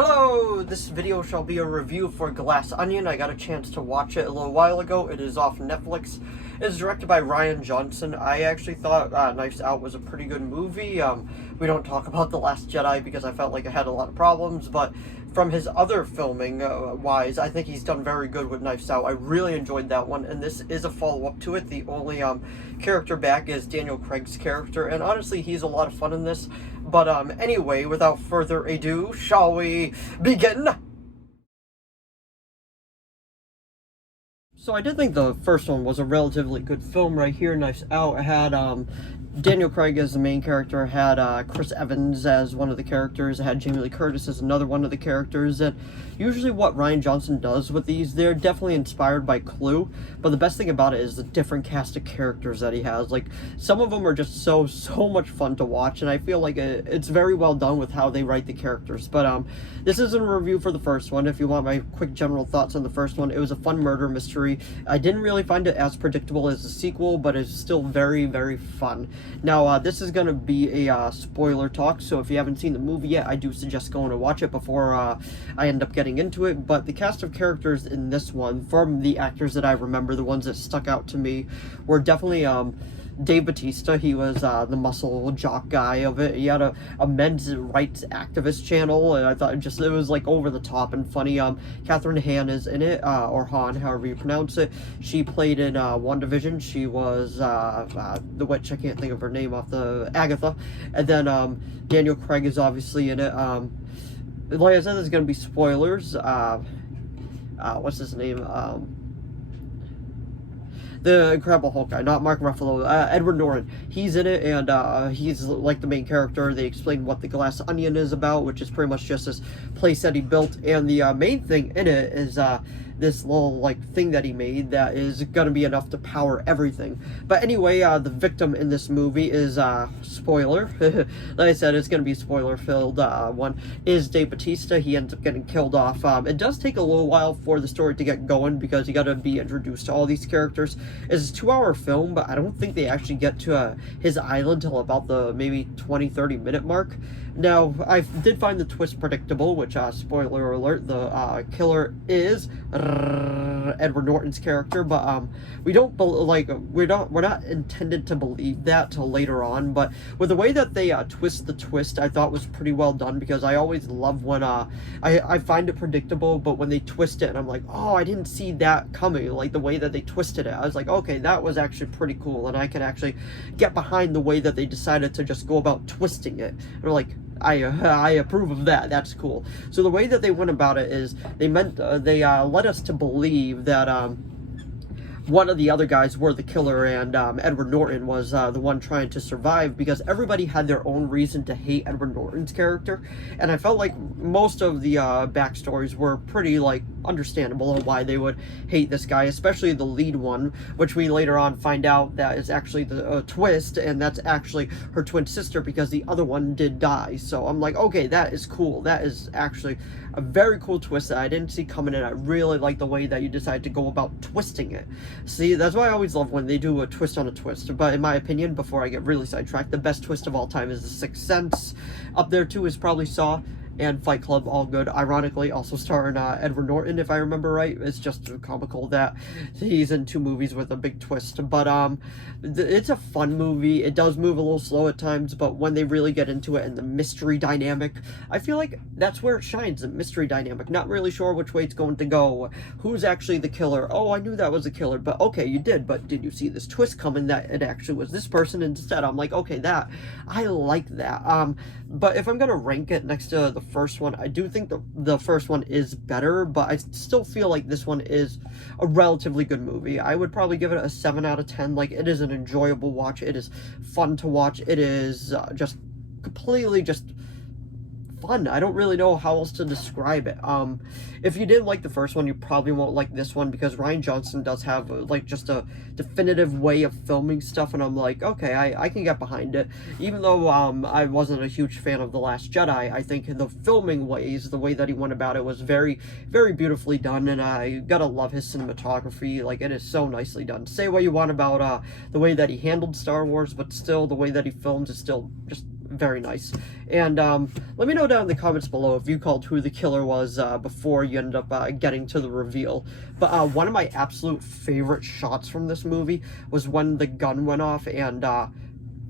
Hello! This video shall be a review for Glass Onion. I got a chance to watch it a little while ago. It is off Netflix. It is directed by Rian Johnson. I actually thought Knives Out was a pretty good movie. We don't talk about The Last Jedi because I felt like it had a lot of problems, but from his other filming wise, I think he's done very good with Knives Out. I really enjoyed that one, and this is a follow-up to it. The only character back is Daniel Craig's character, and honestly, he's a lot of fun in this. But anyway, without further ado, shall we begin? So I did think the first one was a relatively good film right here, Knives Out. It had Daniel Craig as the main character, had Chris Evans as one of the characters, it had Jamie Lee Curtis as another one of the characters, and usually what Rian Johnson does with these, they're definitely inspired by Clue, but the best thing about it is the different cast of characters that he has. Like, some of them are just so much fun to watch, and I feel like it's very well done with how they write the characters. But this isn't a review for the first one. If you want my quick general thoughts on the first one, it was a fun murder mystery. I didn't really find it as predictable as the sequel, but it's still very fun. Now, this is going to be a spoiler talk, so if you haven't seen the movie yet, I do suggest going to watch it before I end up getting into it. But the cast of characters in this one, from the actors that I remember, the ones that stuck out to me, were definitely Dave Bautista. He was the muscle jock guy of it. He had a men's rights activist channel, and I thought it was like over the top and funny. Catherine Hahn is in it, or Han, however you pronounce it. She played in WandaVision. She was the witch. I can't think of her name off the Agatha. And then Daniel Craig is obviously in it. Like I said, there's going to be spoilers. What's his name? The Incredible Hulk guy, not Mark Ruffalo, Edward Norton. He's in it, and he's like the main character. They explain what the Glass Onion is about, which is pretty much just this place that he built, and the main thing in it is this little like thing that he made that is gonna be enough to power everything. But anyway, the victim in this movie is spoiler. Like I said, it's gonna be spoiler filled. One is Dave Bautista. He ends up getting killed off. It does take a little while for the story to get going because you got to be introduced to all these characters. It's a 2-hour film, but I don't think they actually get to his island till about the maybe 20-30 minute mark. Now, I did find the twist predictable, which, spoiler alert, the killer is Edward Norton's character, but we're not intended to believe that till later on. But with the way that they twist the twist, I thought was pretty well done, because I always love when I find it predictable, but when they twist it and I'm like, oh, I didn't see that coming, like the way that they twisted it, I was like, okay, that was actually pretty cool, and I can actually get behind the way that they decided to just go about twisting it. They're like, I approve of that. That's cool. So the way that they went about it is they led us to believe that one of the other guys were the killer, and Edward Norton was the one trying to survive, because everybody had their own reason to hate Edward Norton's character, and I felt like most of the backstories were pretty like understandable on why they would hate this guy, especially the lead one, which we later on find out that is actually the twist, and that's actually her twin sister, because the other one did die. So I'm like, okay, that is cool. That is actually a very cool twist that I didn't see coming, and I really like the way that you decide to go about twisting it. See, that's why I always love when they do a twist on a twist. But in my opinion, before I get really sidetracked, the best twist of all time is The Sixth Sense. Up there too is probably Saw and Fight Club, all good. Ironically, also starring Edward Norton, if I remember right. It's just comical that he's in 2 movies with a big twist. But it's a fun movie. It does move a little slow at times, but when they really get into it and the mystery dynamic, I feel like that's where it shines, the mystery dynamic. Not really sure which way it's going to go. Who's actually the killer? Oh, I knew that was a killer, but okay, you did, but did you see this twist coming that it actually was this person instead? I'm like, okay, I like that. But if I'm gonna rank it next to the first one, I do think the first one is better, but I still feel like this one is a relatively good movie. I would probably give it a 7 out of 10. Like, it is an enjoyable watch. It is fun to watch. It is just completely just fun. I don't really know how else to describe it. If you didn't like the first one, you probably won't like this one, because Rian Johnson does have like just a definitive way of filming stuff, and I'm like, okay, I can get behind it. Even though I wasn't a huge fan of The Last Jedi, I think the filming ways, the way that he went about it, was very beautifully done, and I gotta love his cinematography. Like, it is so nicely done. Say what you want about the way that he handled Star Wars, but still the way that he films is still just very nice. And let me know down in the comments below if you called who the killer was before you ended up getting to the reveal. But one of my absolute favorite shots from this movie was when the gun went off and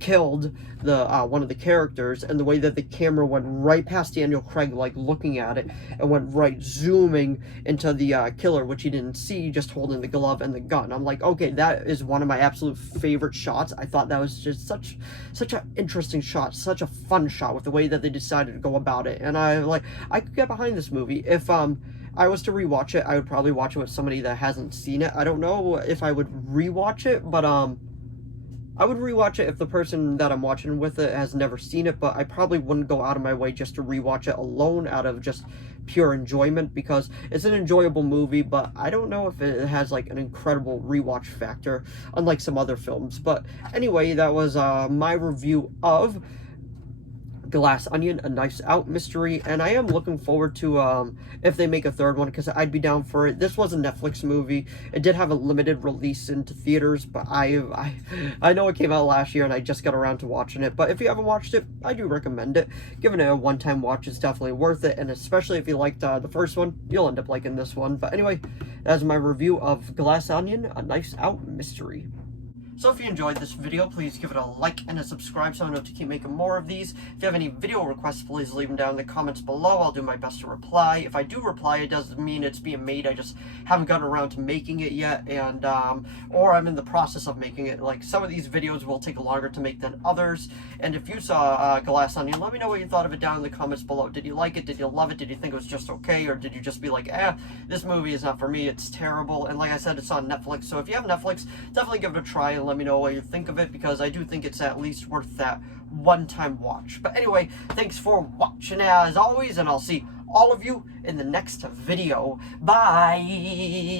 killed the one of the characters, and the way that the camera went right past Daniel Craig, like looking at it, and went right zooming into the killer, which he didn't see, just holding the glove and the gun. I'm like, okay, that is one of my absolute favorite shots. I thought that was just such an interesting shot, such a fun shot with the way that they decided to go about it. And I could get behind this movie. If I was to rewatch it, I would probably watch it with somebody that hasn't seen it. I don't know if I would rewatch it, but I would rewatch it if the person that I'm watching with it has never seen it, but I probably wouldn't go out of my way just to rewatch it alone out of just pure enjoyment, because it's an enjoyable movie, but I don't know if it has like an incredible rewatch factor, unlike some other films. But anyway, that was my review of Glass Onion, A Knives Out Mystery, and I am looking forward to if they make a third one, because I'd be down for it. This was a Netflix movie. It did have a limited release into theaters, but I know it came out last year and I just got around to watching it. But if you haven't watched it, I do recommend it. Giving it a one-time watch is definitely worth it, and especially if you liked the first one, you'll end up liking this one. But anyway, that's my review of Glass Onion, A Knives Out Mystery. So if you enjoyed this video, please give it a like and a subscribe so I know to keep making more of these. If you have any video requests, please leave them down in the comments below. I'll do my best to reply. If I do reply, it doesn't mean it's being made. I just haven't gotten around to making it yet, and or I'm in the process of making it. Like, some of these videos will take longer to make than others. And if you saw Glass Onion, let me know what you thought of it down in the comments below. Did you like it? Did you love it? Did you think it was just okay? Or did you just be like, this movie is not for me, it's terrible? And like I said, it's on Netflix, so if you have Netflix, definitely give it a try and let me know what you think of it, because I do think it's at least worth that one-time watch. But anyway, thanks for watching as always, and I'll see all of you in the next video. Bye!